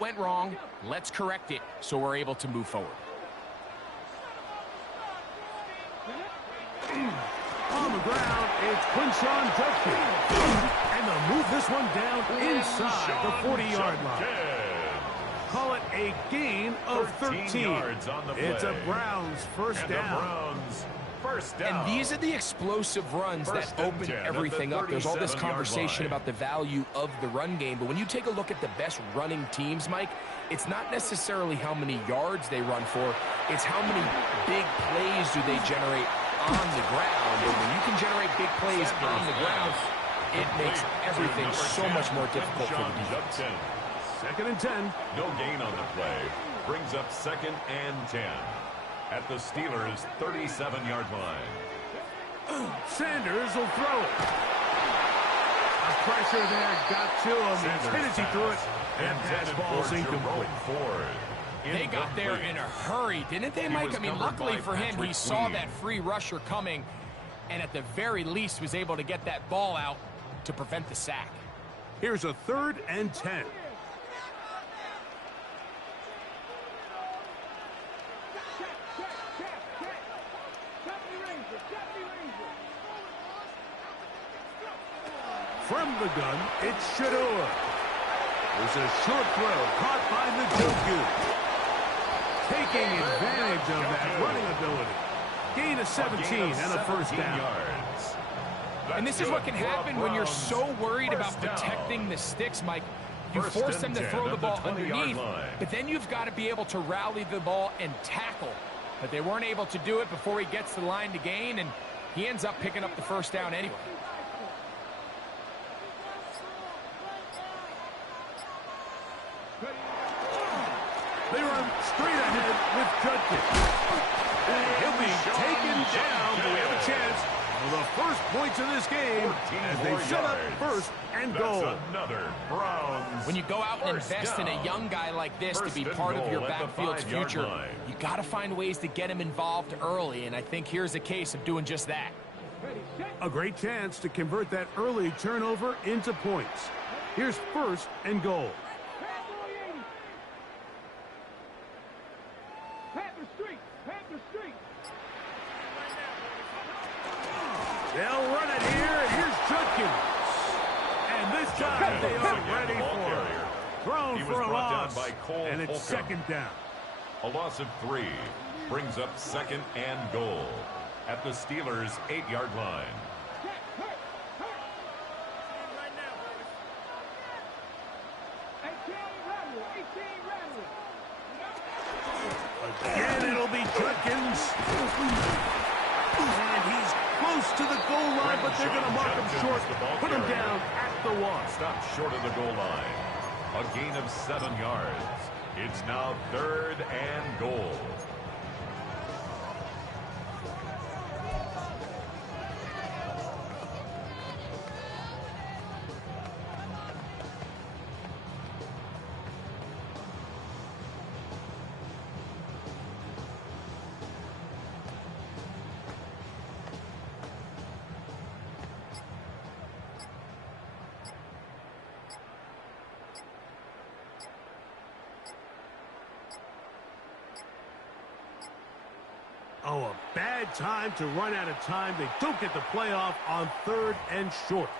what went wrong, let's correct it so we're able to move forward. On the ground, it's Quinshawn Judkins. And they'll move this one down inside the 40-yard line. Call it a gain of 13. Yards on the play. It's a Browns first down. Browns first down. And these are the explosive runs that open everything up. There's all this conversation about the value of the run game, but when you take a look at the best running teams, Mike, it's not necessarily how many yards they run for, it's how many big plays do they generate on the ground. And when you can generate big plays on the ground, it makes everything so much more difficult for the defense. 2nd and 10. No gain on the play. Brings up 2nd and 10 at the Steelers' 37-yard line. Sanders will throw it. A pressure there got to him. As soon as he threw it, that pass ball's incomplete. They got there in a hurry, didn't they, Mike? I mean, luckily for him, he saw that free rusher coming, and at the very least was able to get that ball out to prevent the sack. Here's a 3rd and 10. From the gun, it's Shador. There's a short throw caught by Njoku. Taking advantage of that running ability. Gain of 17 and a first down. And this is what can happen when you're so worried about protecting the sticks, Mike. You force them to throw the ball underneath, but then you've got to be able to rally the ball and tackle. But they weren't able to do it before he gets to the line to gain, and he ends up picking up the first down anyway. They run straight ahead with Judkins. He'll be taken down, but we have a chance for the first points of this game as they set up 1st and goal. Another Browns. When you go out and invest in a young guy like this to be part of your backfield's future, you got to find ways to get him involved early, and I think here's a case of doing just that. A great chance to convert that early turnover into points. Here's 1st and goal. They'll run it here, and here's Judkins. And this time they are ready for it. Thrown for a loss, and it's 2nd down. A loss of 3 brings up 2nd and goal at the Steelers' 8-yard line. Again, it'll be Judkins. And he's close to the goal line, but they're going to mark him short. Put him down at the 1. Stopped short of the goal line. A gain of 7 yards. It's now 3rd and goal. Oh, a bad time to run out of time. They don't get the playoff on 3rd and short.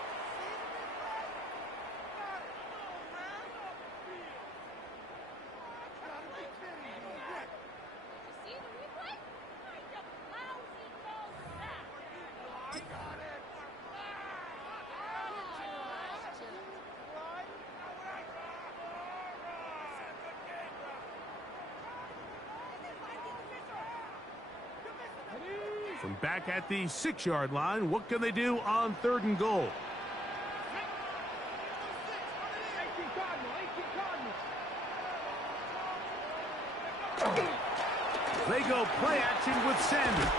From back at the 6-yard line, what can they do on 3rd and goal? They go play action with Sanders.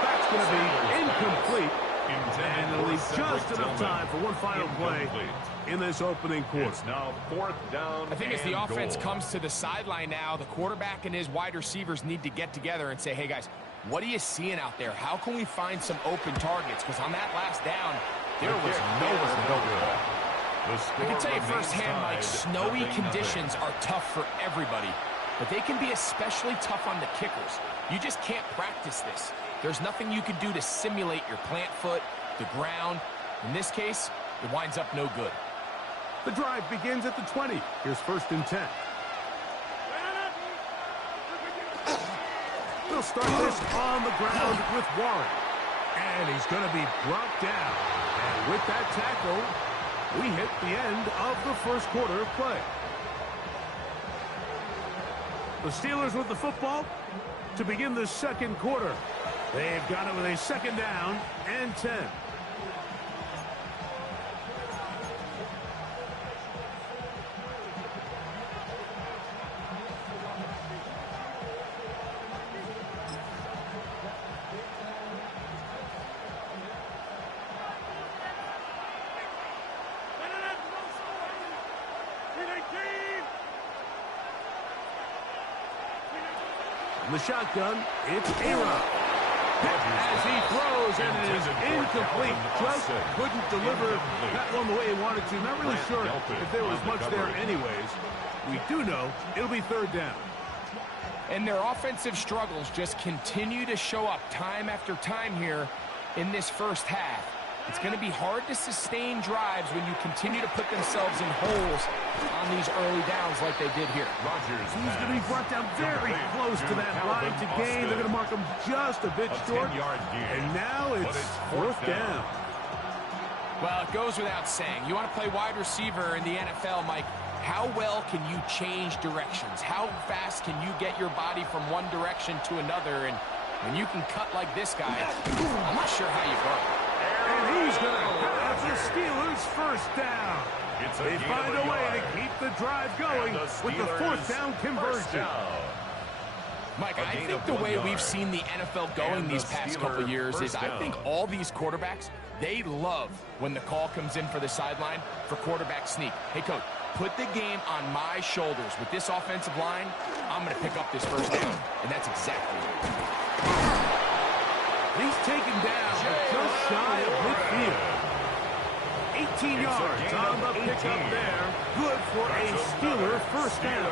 That's going to be incomplete. And they'll leave just enough time for one final play in this opening quarter. It's now 4th down. I think as the offense comes to the sideline now, the quarterback and his wide receivers need to get together and say, hey, guys, what are you seeing out there? How can we find some open targets? Because on that last down, there was nowhere to go. I can tell you firsthand, Mike, snowy conditions are tough for everybody, but they can be especially tough on the kickers. You just can't practice this. There's nothing you can do to simulate your plant foot, the ground. In this case, it winds up no good. The drive begins at the 20. Here's 1st and 10. They'll start this on the ground with Warren. And he's going to be brought down. And with that tackle, we hit the end of the first quarter of play. The Steelers with the football to begin the second quarter. They've got it with a 2nd down and 10. The shotgun, it's A-Rod. As he throws, and it is incomplete. Just couldn't deliver that one the way he wanted to. Not really sure if there was much there anyways. We do know it'll be 3rd down. And their offensive struggles just continue to show up time after time here in this first half. It's going to be hard to sustain drives when you continue to put themselves in holes on these early downs like they did here. He's going to be brought down very close to that line to gain. They're going to mark him just a bit short. And now it's 4th down. Well, it goes without saying. You want to play wide receiver in the NFL, Mike. How well can you change directions? How fast can you get your body from one direction to another? And when you can cut like this guy, I'm not sure how you go. And he's going to have the Steelers 1st down. They find a way to keep the drive going with the 4th down conversion. Mike, I think the way we've seen the NFL going these past couple years is I think all these quarterbacks, they love when the call comes in for the sideline for quarterback sneak. Hey, coach, put the game on my shoulders. With this offensive line, I'm going to pick up this 1st down. And that's exactly it. He's taken down just shy of midfield. 18 yards on the pickup there. Good for a Steeler 1st down.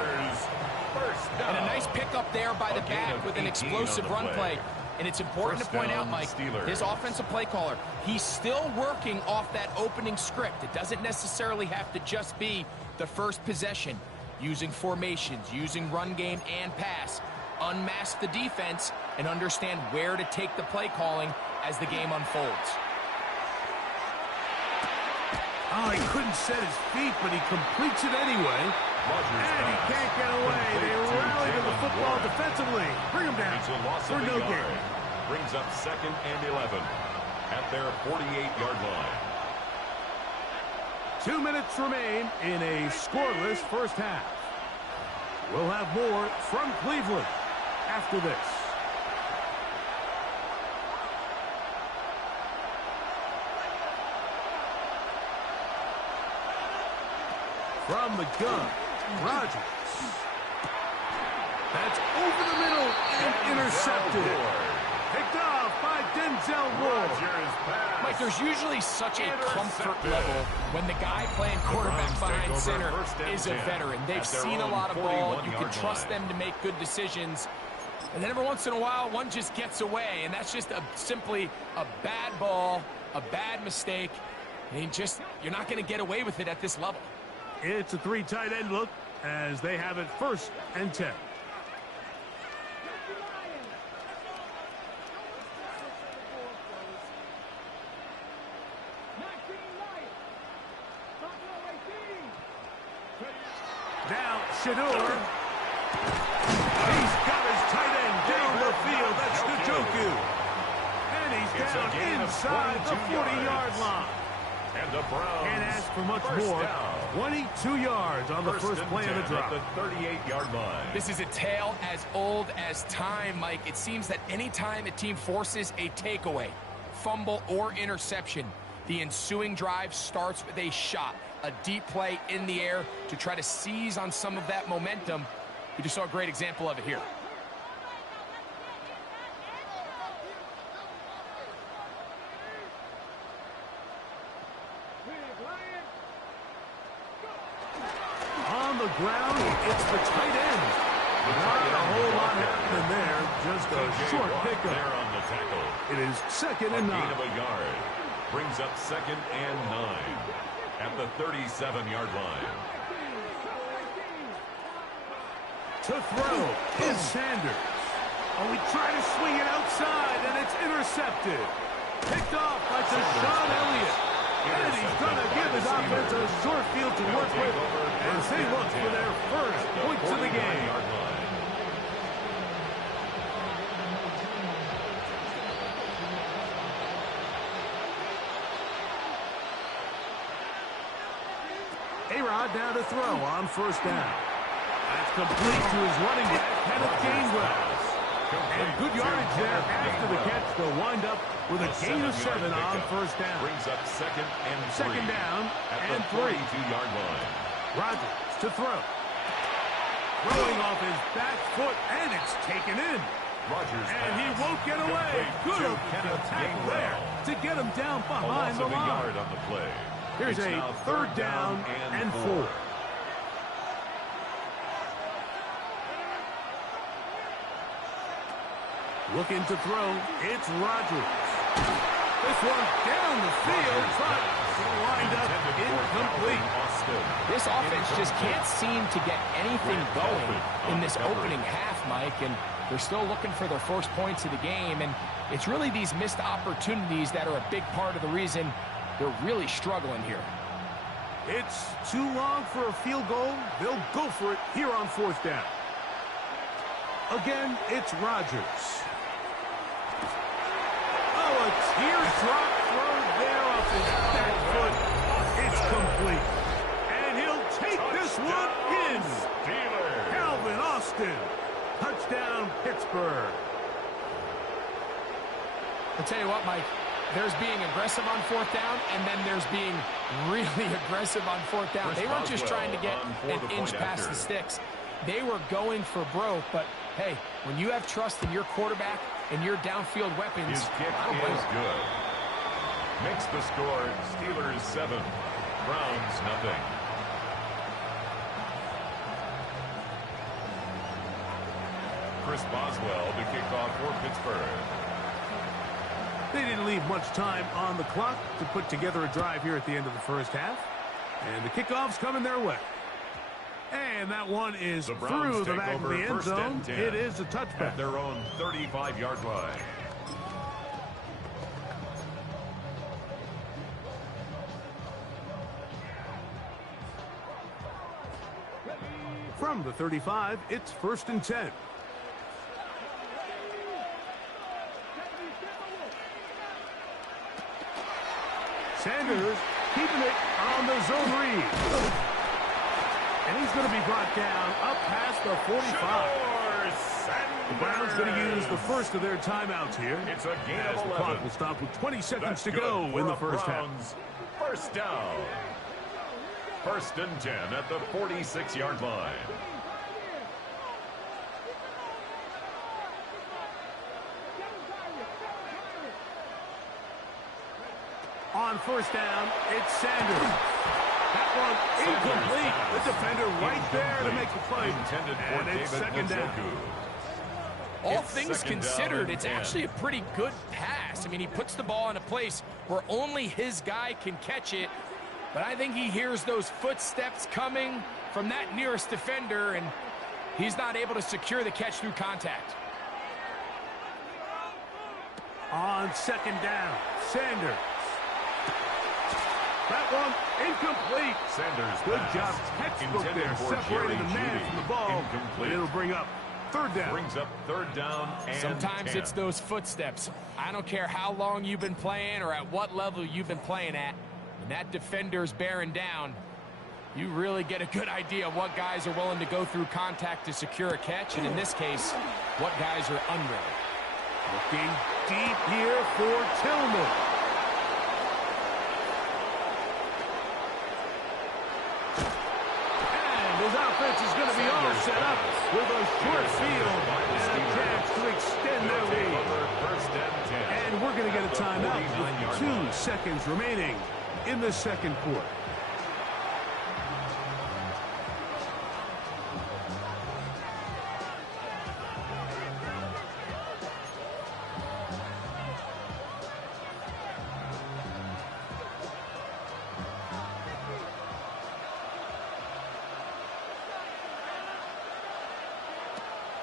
And a nice pickup there by the back with an explosive run play. And it's important to point out, Mike, his offensive play caller, he's still working off that opening script. It doesn't necessarily have to just be the first possession. Using formations, using run game and pass. Unmask the defense and understand where to take the play calling as the game unfolds. Oh, he couldn't set his feet, but he completes it anyway. And he can't get away. They rally to the football defensively. Bring him down for no gain. Brings up 2nd and 11 at their 48-yard line. 2 minutes remain in a scoreless first half. We'll have more from Cleveland after this. From the gun, Rodgers. That's over the middle and intercepted. Picked off by Denzel Ward. Mike, there's usually such a comfort level when the guy playing quarterback behind center is a veteran. They've seen a lot of ball. You can trust them to make good decisions. And then every once in a while, one just gets away. And that's just simply a bad ball, a bad mistake. And you're not going to get away with it at this level. It's a 3 tight end look as they have it 1st and 10. Now, Shador. He's got his tight end down the field. That's Njoku. And he's down inside the 40-yard line. And the Browns can't ask for much more. 22 yards on the first play of the drive. At the 38-yard line. This is a tale as old as time, Mike. It seems that anytime a team forces a takeaway, fumble, or interception, the ensuing drive starts with a shot, a deep play in the air to try to seize on some of that momentum. We just saw a great example of it here. ground. It's the tight end. Not a whole lot happening there. Just a short pickup. There on the tackle. It is 2nd and 9. Gain of a yard. Brings up 2nd and 9 at the 37-yard line. To throw is Sanders. Oh, he tried to swing it outside, and it's intercepted. Picked off by Deshaun Elliott. And he's going to give his offense a short field to work with as they look for their first points of the game. A-Rod now to throw on 1st down. That's complete to his running back, Kenneth Gainwell. And good yardage there after the catch. They'll wind up with a gain of 7 on 1st down. Brings up 2nd and 3. 2nd down and 3. 42-yard line. Rodgers to throw. Throwing off his back foot, and it's taken in. Rodgers and he won't get away. Good offensive tackle there to get him down behind the line. Yard on the play. Here's a 3rd down and 4. Looking to throw, it's Rodgers. This one down the field, but lined up incomplete. This offense just can't seem to get anything going in this opening half, Mike, and they're still looking for their first points of the game, and it's really these missed opportunities that are a big part of the reason they're really struggling here. It's too long for a field goal. They'll go for it here on 4th down. Again, it's Rodgers. Oh, a teardrop throw there off his back foot. It's complete. And he'll take this one in. Calvin Austin. Touchdown, Pittsburgh. I'll tell you what, Mike. There's being aggressive on 4th down, and then there's being really aggressive on 4th down. They weren't just trying to get an inch past the sticks. They were going for broke, but hey, when you have trust in your quarterback and your downfield weapons, his kick is good. Makes the score Steelers 7, Browns nothing. Chris Boswell to kick off for Pittsburgh. They didn't leave much time on the clock to put together a drive here at the end of the 1st half. And the kickoff's coming their way. And that one is through the back of the end zone. It is a touchback. At their own 35-yard line. From the 35, it's 1st and 10. Sanders keeping it on the zone read. And he's going to be brought down up past the 45. The Browns going to use the first of their timeouts here. It's a gain of 11. The clock will stop with 20 seconds to go in the 1st half. 1st down. 1st and 10 at the 46-yard line. On 1st down, it's Sanders. That one incomplete. The defender right there to make the play. And it's 2nd down. All things considered, it's actually a pretty good pass. I mean, he puts the ball in a place where only his guy can catch it. But I think he hears those footsteps coming from that nearest defender, and he's not able to secure the catch through contact. On 2nd down, Sanders. That one incomplete. Sanders. Good job, textbook there, separating the man from the ball. Incomplete. It'll bring up 3rd down. Brings up 3rd down and Sometimes 10. it's those footsteps. I don't care how long you've been playing or at what level you've been playing at. When that defender's bearing down, you really get a good idea of what guys are willing to go through contact to secure a catch, and in this case, what guys are unready. Looking deep here for Tillman. His offense is going to be all set up with a short field and a chance to extend their lead. And we're going to get a timeout with 2 seconds remaining in the 2nd quarter.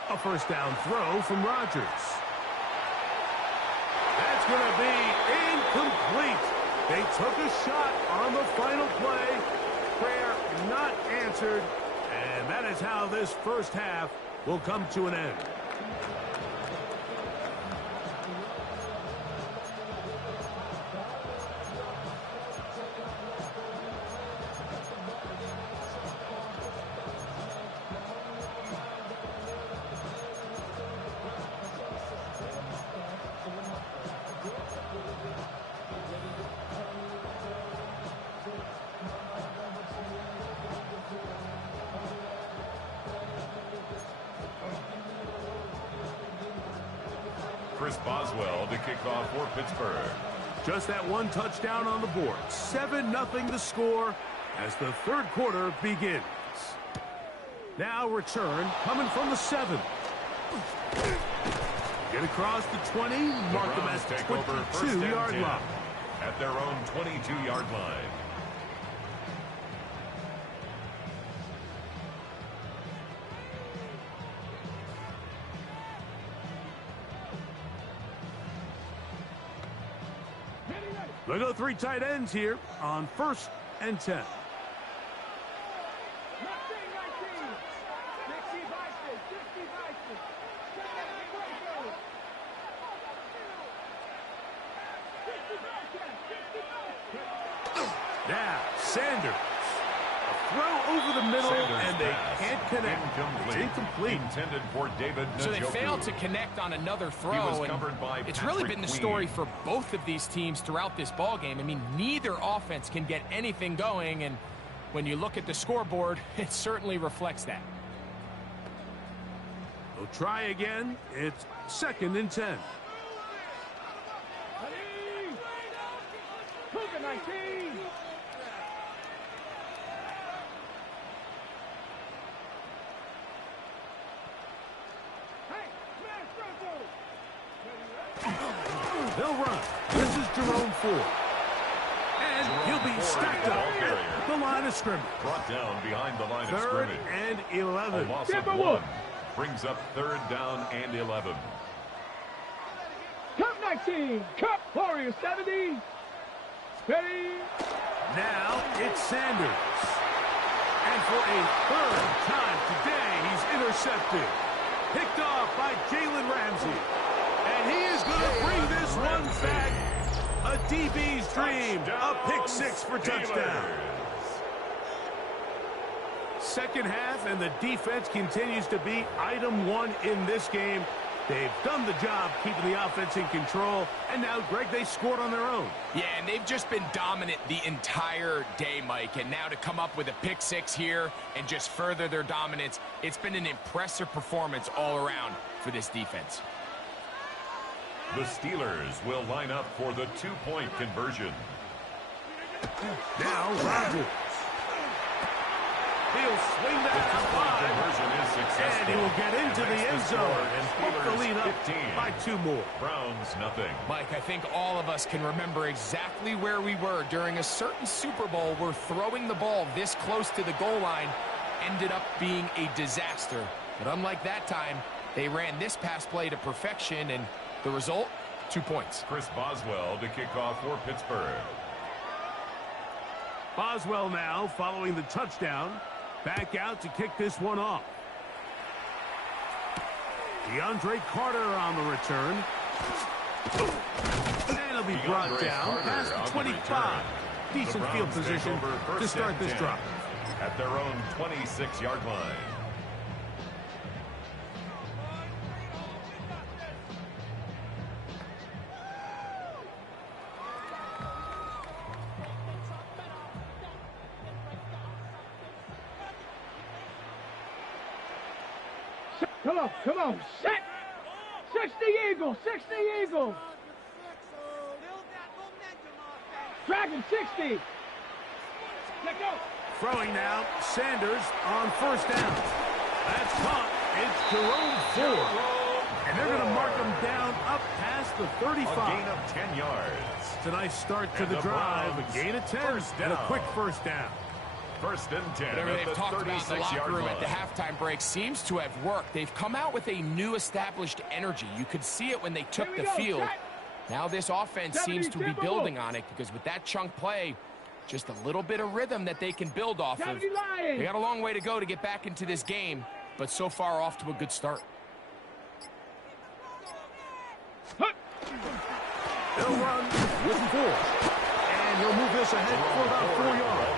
A first down throw from Rodgers. That's going to be incomplete. They took a shot on the final play. Prayer not answered. And that is how this first half will come to an end. Chris Boswell to kick off for Pittsburgh. Just that one touchdown on the board. 7-0 the score as the third quarter begins. Now return coming from the 7. Get across the 20. Mark them at 22-yard line. At their own 22-yard line. They go 3 tight ends here on 1st and 10. Now, Sanders. A throw over the middle, and they can't connect. It's incomplete. Intended for David Njoku. So they failed to connect on another throw, and it's really been the story for both of these teams throughout this ball game. I mean, neither offense can get anything going, and when you look at the scoreboard, it certainly reflects that. They'll try again. It's 2nd and 10. Cougar 19. They'll run. This is Jerome Ford. And he'll be stacked up at the line of scrimmage. Brought down behind the line of 3rd scrimmage. and 11. A loss of 1 brings up 3rd down and 11. Cup 19. Cup Warrior 70. Ready. Now it's Sanders. And for a 3rd time today, he's intercepted. Picked off by Jalen Ramsey. And he is going to bring this one back. A DB's dream. A pick 6 for touchdown. Second half, and the defense continues to be item 1 in this game. They've done the job keeping the offense in control. And now, Greg, they scored on their own. Yeah, and they've just been dominant the entire day, Mike. And now to come up with a pick 6 here and just further their dominance, it's been an impressive performance all around for this defense. The Steelers will line up for the 2-point conversion. Now Rodgers. He'll swing that out wide. And he will get into the end zone and put the lead up 15 by 2 more. Browns nothing. Mike, I think all of us can remember exactly where we were during a certain Super Bowl where throwing the ball this close to the goal line ended up being a disaster. But unlike that time, they ran this pass play to perfection, and the result, 2 points. Chris Boswell to kick off for Pittsburgh. Boswell now following the touchdown. Back out to kick this one off. DeAndre Carter on the return. And he'll be brought down past the 25. Decent field position to start this drive. At their own 26-yard line. Come on, set! 60 Eagles, 60 Eagles! Dragon 60! Let go! Throwing now, Sanders on 1st down. That's caught. It's Jerome Ford. And they're going to mark him down up past the 35. A gain of 10 yards. It's a nice start to the drive. A gain of 10 and a quick 1st down. First and 10. Whatever they've talked about in the locker room at the halftime break seems to have worked. They've come out with a new established energy. You could see it when they took the field. Now this offense seems to be building on it because with that chunk play, just a little bit of rhythm that they can build off of. They got a long way to go to get back into this game, but so far off to a good start. They'll run with 4. And he'll move this ahead for about 4 yards.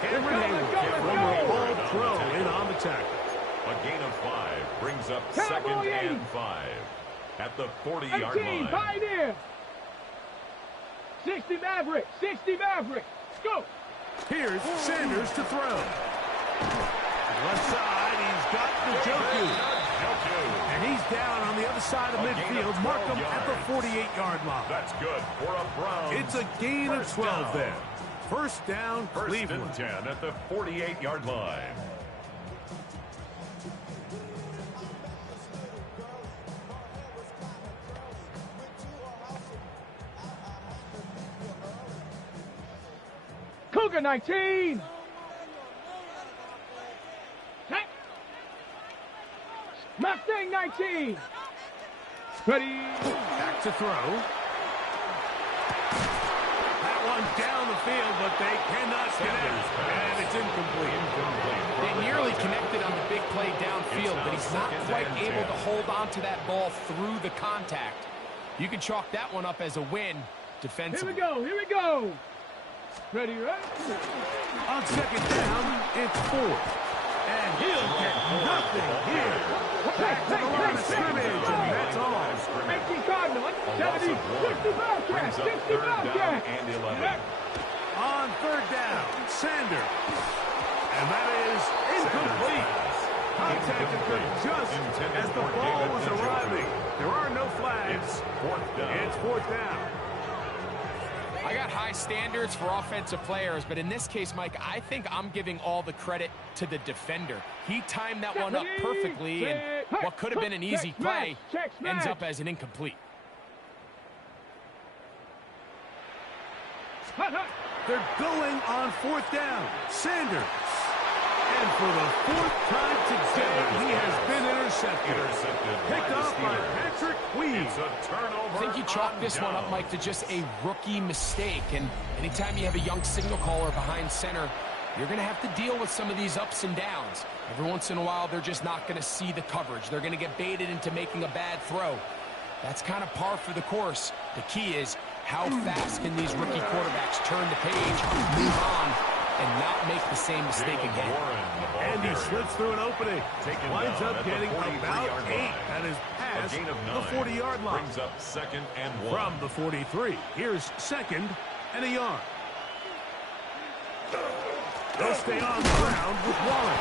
Cameron Hayward, former All-Pro, in on the tackle. A gain of 5 brings up second and 5 at the 40-yard line. Pioneer. 60 Maverick. 60 Maverick. Go. Here's Sanders to throw. Left side, he's got the Joku. And he's down on the other side of midfield. Mark him at the 48-yard line. That's good for a Browns. It's a gain of 12 there. First down, Cleveland. First and 10 at the 48-yard line. Cougar 19. Mustang 19. Ready. Back to throw. That one down the field, but they cannot connect. And it's incomplete. They nearly connected on the big play downfield, but he's not quite able to hold on to that ball through the contact. You can chalk that one up as a win defensively. Here we go. Here we go. Ready, right? On second down, it's 4. And he'll get nothing here. Back to the line of scrimmage, and that's all. 19 Cardinal, 70, 60 Bobcat, 60 Bobcat. On third down, Sanders. And that is incomplete. Contact occurred just as the ball was arriving. There are no flags. It's fourth down. I got high standards for offensive players, but in this case, Mike, I think I'm giving all the credit to the defender. He timed that one up perfectly, and what could have been an easy play ends up as an incomplete. They're going on fourth down. Sanders. And for the 4th time today, he has been intercepted. Picked off by Patrick Queen. I think you chalk this one up, Mike, to just a rookie mistake. And anytime you have a young signal caller behind center, you're going to have to deal with some of these ups and downs. Every once in a while, they're just not going to see the coverage. They're going to get baited into making a bad throw. That's kind of par for the course. The key is how fast can these rookie quarterbacks turn the page, move on, and not make the same mistake again. And he slips through an opening. Winds up getting about 8. That is past the 40-yard line. Brings up second and 1. From the 43, here's second and a yard. They'll stay on the ground with Warren.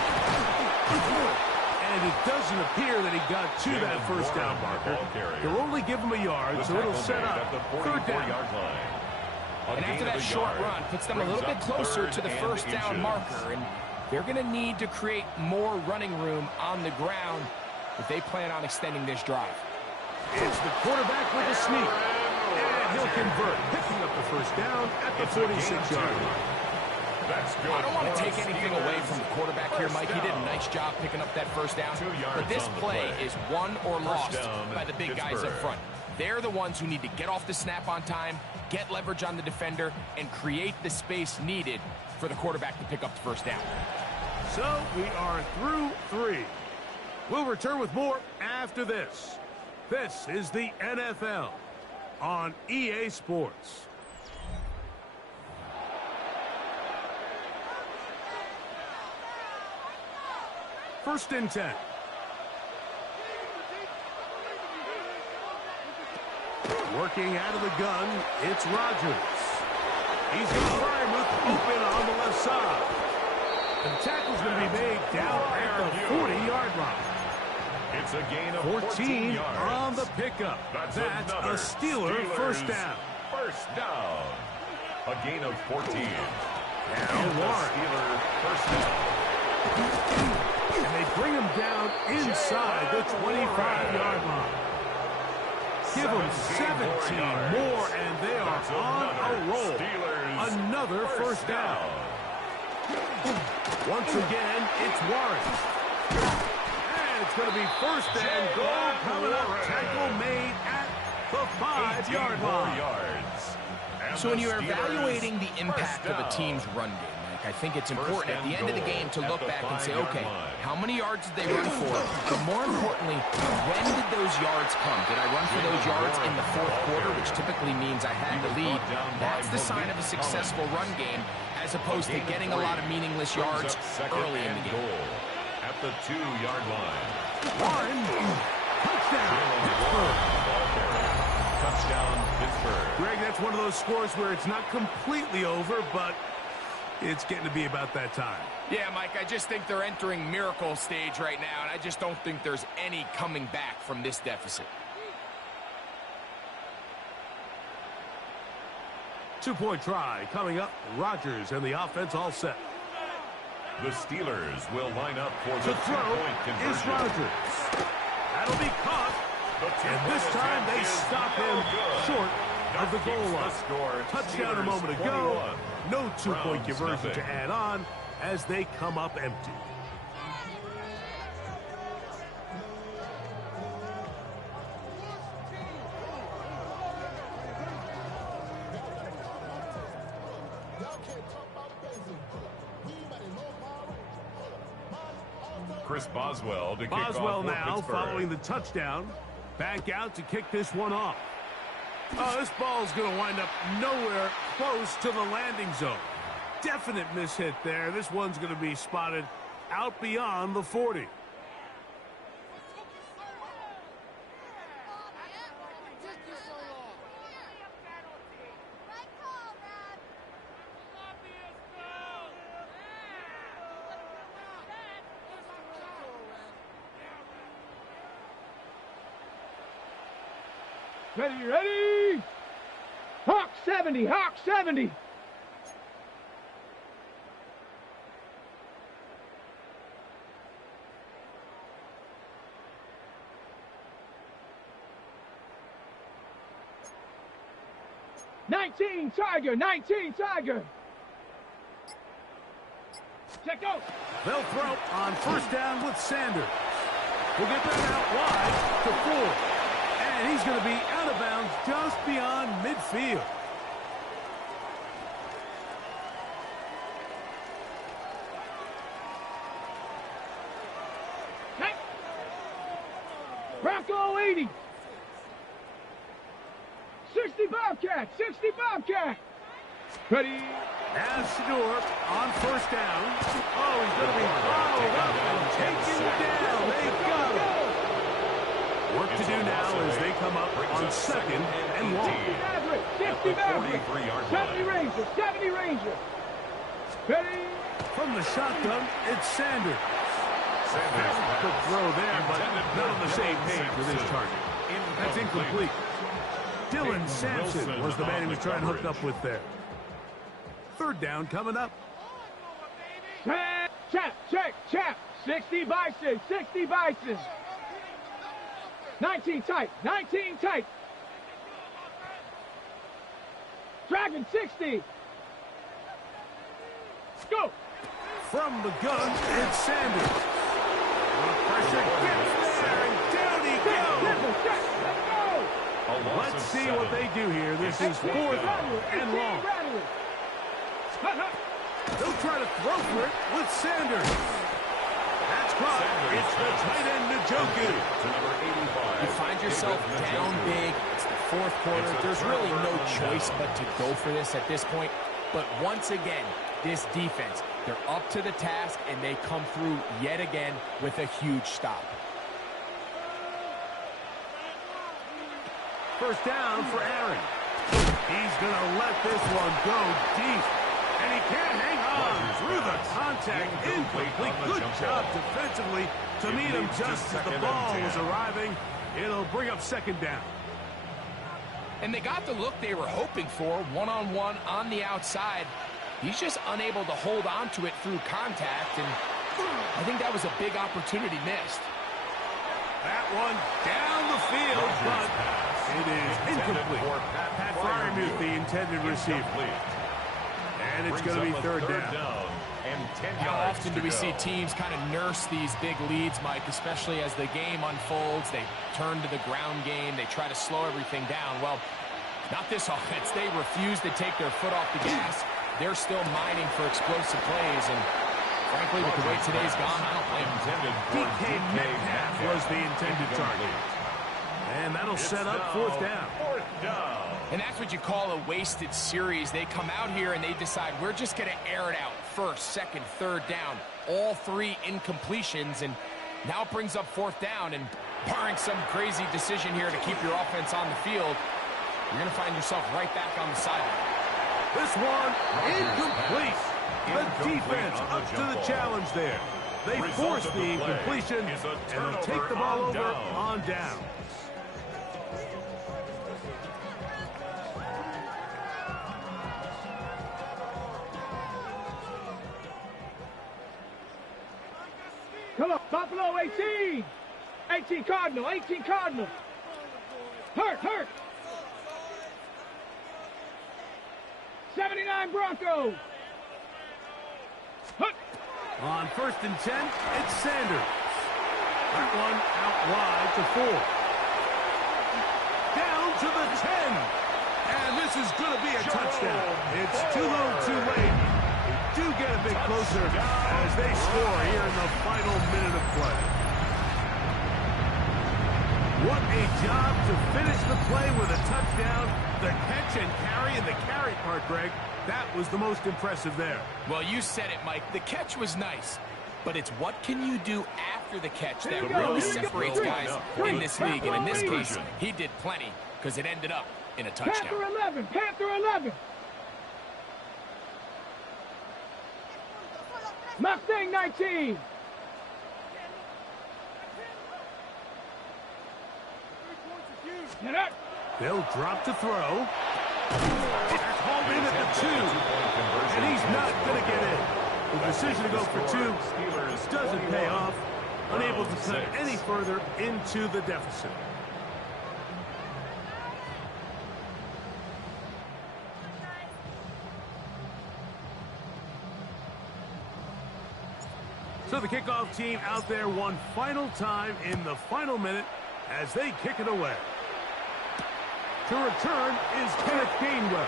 And it doesn't appear that he got to that first down marker. They'll only give him a yard, so it'll set up third down. And after that short run, puts them a little bit closer to the first down marker. And they're going to need to create more running room on the ground if they plan on extending this drive. It's the quarterback with a sneak. And he'll convert, picking up the first down at the 46-yard line. I don't want to take anything away from the quarterback here, Mike. He did a nice job picking up that first down. But this play is won or lost by the big guys up front. They're the ones who need to get off the snap on time, get leverage on the defender, and create the space needed for the quarterback to pick up the first down. So we are through 3. We'll return with more after this. This is the NFL on EA Sports. First and 10. Working out of the gun, it's Rodgers. He's got Freiermuth open on the left side. The tackle's going to be made down at the 40-yard line. It's a gain of 14 yards. On the pickup. That's a Steeler first down. First down. A gain of 14. And Warren. Steeler first down. And they bring him down inside the 25-yard line. Give them 17 more, and they are on a roll. Another first down. Once again, it's Warren. And it's going to be first and goal coming up. Tackle made at the 5-yard line. So when you're evaluating the impact of a team's run game, I think it's important at the end of the game to look back and say, okay, how many yards did they run for? But more importantly, when did those yards come? Did I run for those yards in the fourth quarter, which typically means I had the lead? That's the sign of a successful run game, as opposed to getting a lot of meaningless yards early in the game. At the 2-yard line. Warren, touchdown. Touchdown, Pittsburgh. Greg, that's one of those scores where it's not completely over, but it's getting to be about that time. Yeah, Mike, I just think they're entering miracle stage right now, and I just don't think there's any coming back from this deficit. 2-point try coming up. Rodgers and the offense all set. The Steelers will line up for the To throw two-point conversion. is Rodgers. That'll be caught. And this time they stop him short of the goal line. Touchdown a moment ago. No 2-point conversion to add on as they come up empty. Chris Boswell to kick Boswell off for now Pittsburgh. following the touchdown. Back out to kick this one off. Oh, this ball's going to wind up nowhere close to the landing zone. Definite mishit there. This one's going to be spotted out beyond the 40. Ready, ready! Hawk 70, Hawk 70! '19 Tiger, 19 Tiger! Check out! They'll throw on first down with Sanders. We'll get that out wide to Ford. And he's going to be out of bounds just beyond midfield. Hey. Bronco 80. 60 Bobcat, 60 Bobcat. Ready. As Shador on first down. Oh, he's going to be followed up and taken down. They got him. Work to do now as they come up on second and long. 50 Maverick, 70 Ranger, 70 Ranger. Ready. From the shotgun, it's Sanders. Good throw there, but not on the same page with his target. That's incomplete. Dylan Sampson was the man he was trying to hook up with there. Third down coming up. Chap. 60 Bison, 60 Bison. 19 tight, 19 tight. Dragon 60. Go. From the gun, it's Sanders. Pressure gets there, and down he goes. Let's see what they do here. This is fourth and long. They'll try to throw for it with Sanders. That's caught. It's the tight end, Njoku. To number 85. You find yourself down big. It's the fourth quarter. There's really no choice but to go for this at this point. But once again, this defense, they're up to the task, and they come through yet again with a huge stop. First down for Aaron. He's going to let this one go deep. And he can't hang on through the contact. Incomplete. Good job defensively to meet him just as the ball was arriving. It'll bring up second down. And they got the look they were hoping for, one-on-one on the outside. He's just unable to hold on to it through contact, and I think that was a big opportunity missed. That one down the field, but it is incomplete. Pat Fryermuth, the intended receiver. And it's going to be third down. and 10 yards. How often do we go. see teams kind of nurse these big leads, Mike, especially as the game unfolds? They turn to the ground game. They try to slow everything down. Well, not this offense. They refuse to take their foot off the gas. They're still mining for explosive plays, and frankly, with the way today's gone, I don't blame them. DK Metcalf was the intended target. And that'll set up fourth down. Fourth down. And that's what you call a wasted series. They come out here and they decide, we're just going to air it out. First, second, third down. All three incompletions, and now it brings up fourth down. And barring some crazy decision here to keep your offense on the field, you're going to find yourself right back on the sideline. This one, incomplete. The defense up to the challenge there. They force the incompletion, and they'll take the ball over on down. Come on, Buffalo 18. 18 Cardinal, 18 Cardinal. Hurt. 79 Broncos. Hut. On 1st and 10, it's Sanders. That one out wide to 4. Down to the 10. And this is going to be a touchdown. It's too little too late. They do get a bit closer as they score here in the final minute of play. What a job to finish the play with a touchdown. The catch and carry, and the carry part, Greg, that was the most impressive there. Well, you said it, Mike. The catch was nice, but it's what can you do after the catch that Here we go, really here we go. separates guys Three. in this league. And in this Three. case, he did plenty because it ended up in a Panther touchdown. 11, Panther 11. Mustang 19. Get up. They'll drop to throw. It's hauled in at the 2. And he's not going to get in. The decision to go for 2 doesn't pay off. Unable to cut any further into the deficit. So the kickoff team out there one final time in the final minute as they kick it away. To return is Kenneth Gainwell.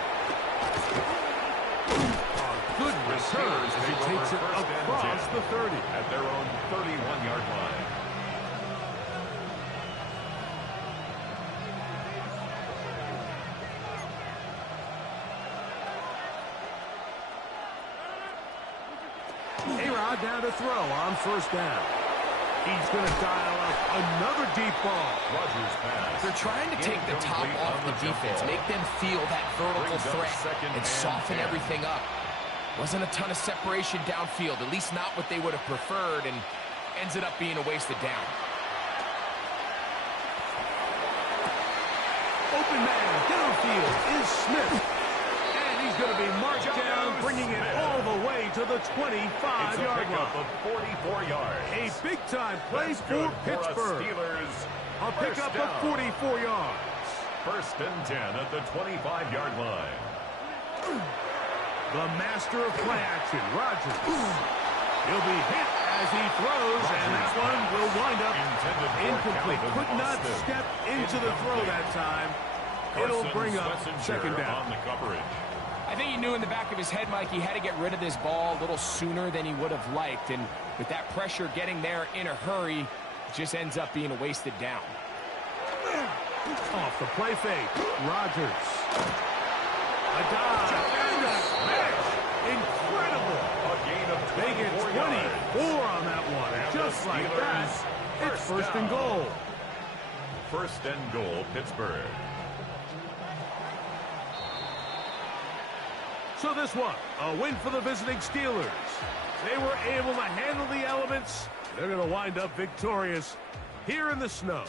A good return as he takes it across the 30. At their own 31-yard line. A-Rod down to throw on 1st down. He's going to dial up another deep ball. Rodgers pass. They're trying to take the top off the defense, make them feel that vertical threat, and soften everything up. Wasn't a ton of separation downfield, at least not what they would have preferred, and ends it up being a wasted down. Open man downfield is Smith. And he's going to be marked down, bringing it all the way to the 25-yard line. Of 44 yards. A big-time play for Pittsburgh. A pickup of 44 yards. 1st and 10 at the 25-yard line. The master of play action, Rodgers. He'll be hit as he throws, and that one will wind up incomplete. Could not step into the throw that time. It'll bring up 2nd down. On the coverage. I think he knew in the back of his head, Mike, he had to get rid of this ball a little sooner than he would have liked. And with that pressure getting there in a hurry, it just ends up being a wasted down. Off the play fake, Rodgers. A dive and a smash. Incredible. A gain of They get 24 on that one. And just like that, it's 1st and goal. 1st and goal, Pittsburgh. So this one, a win for the visiting Steelers. They were able to handle the elements. They're going to wind up victorious here in the snow.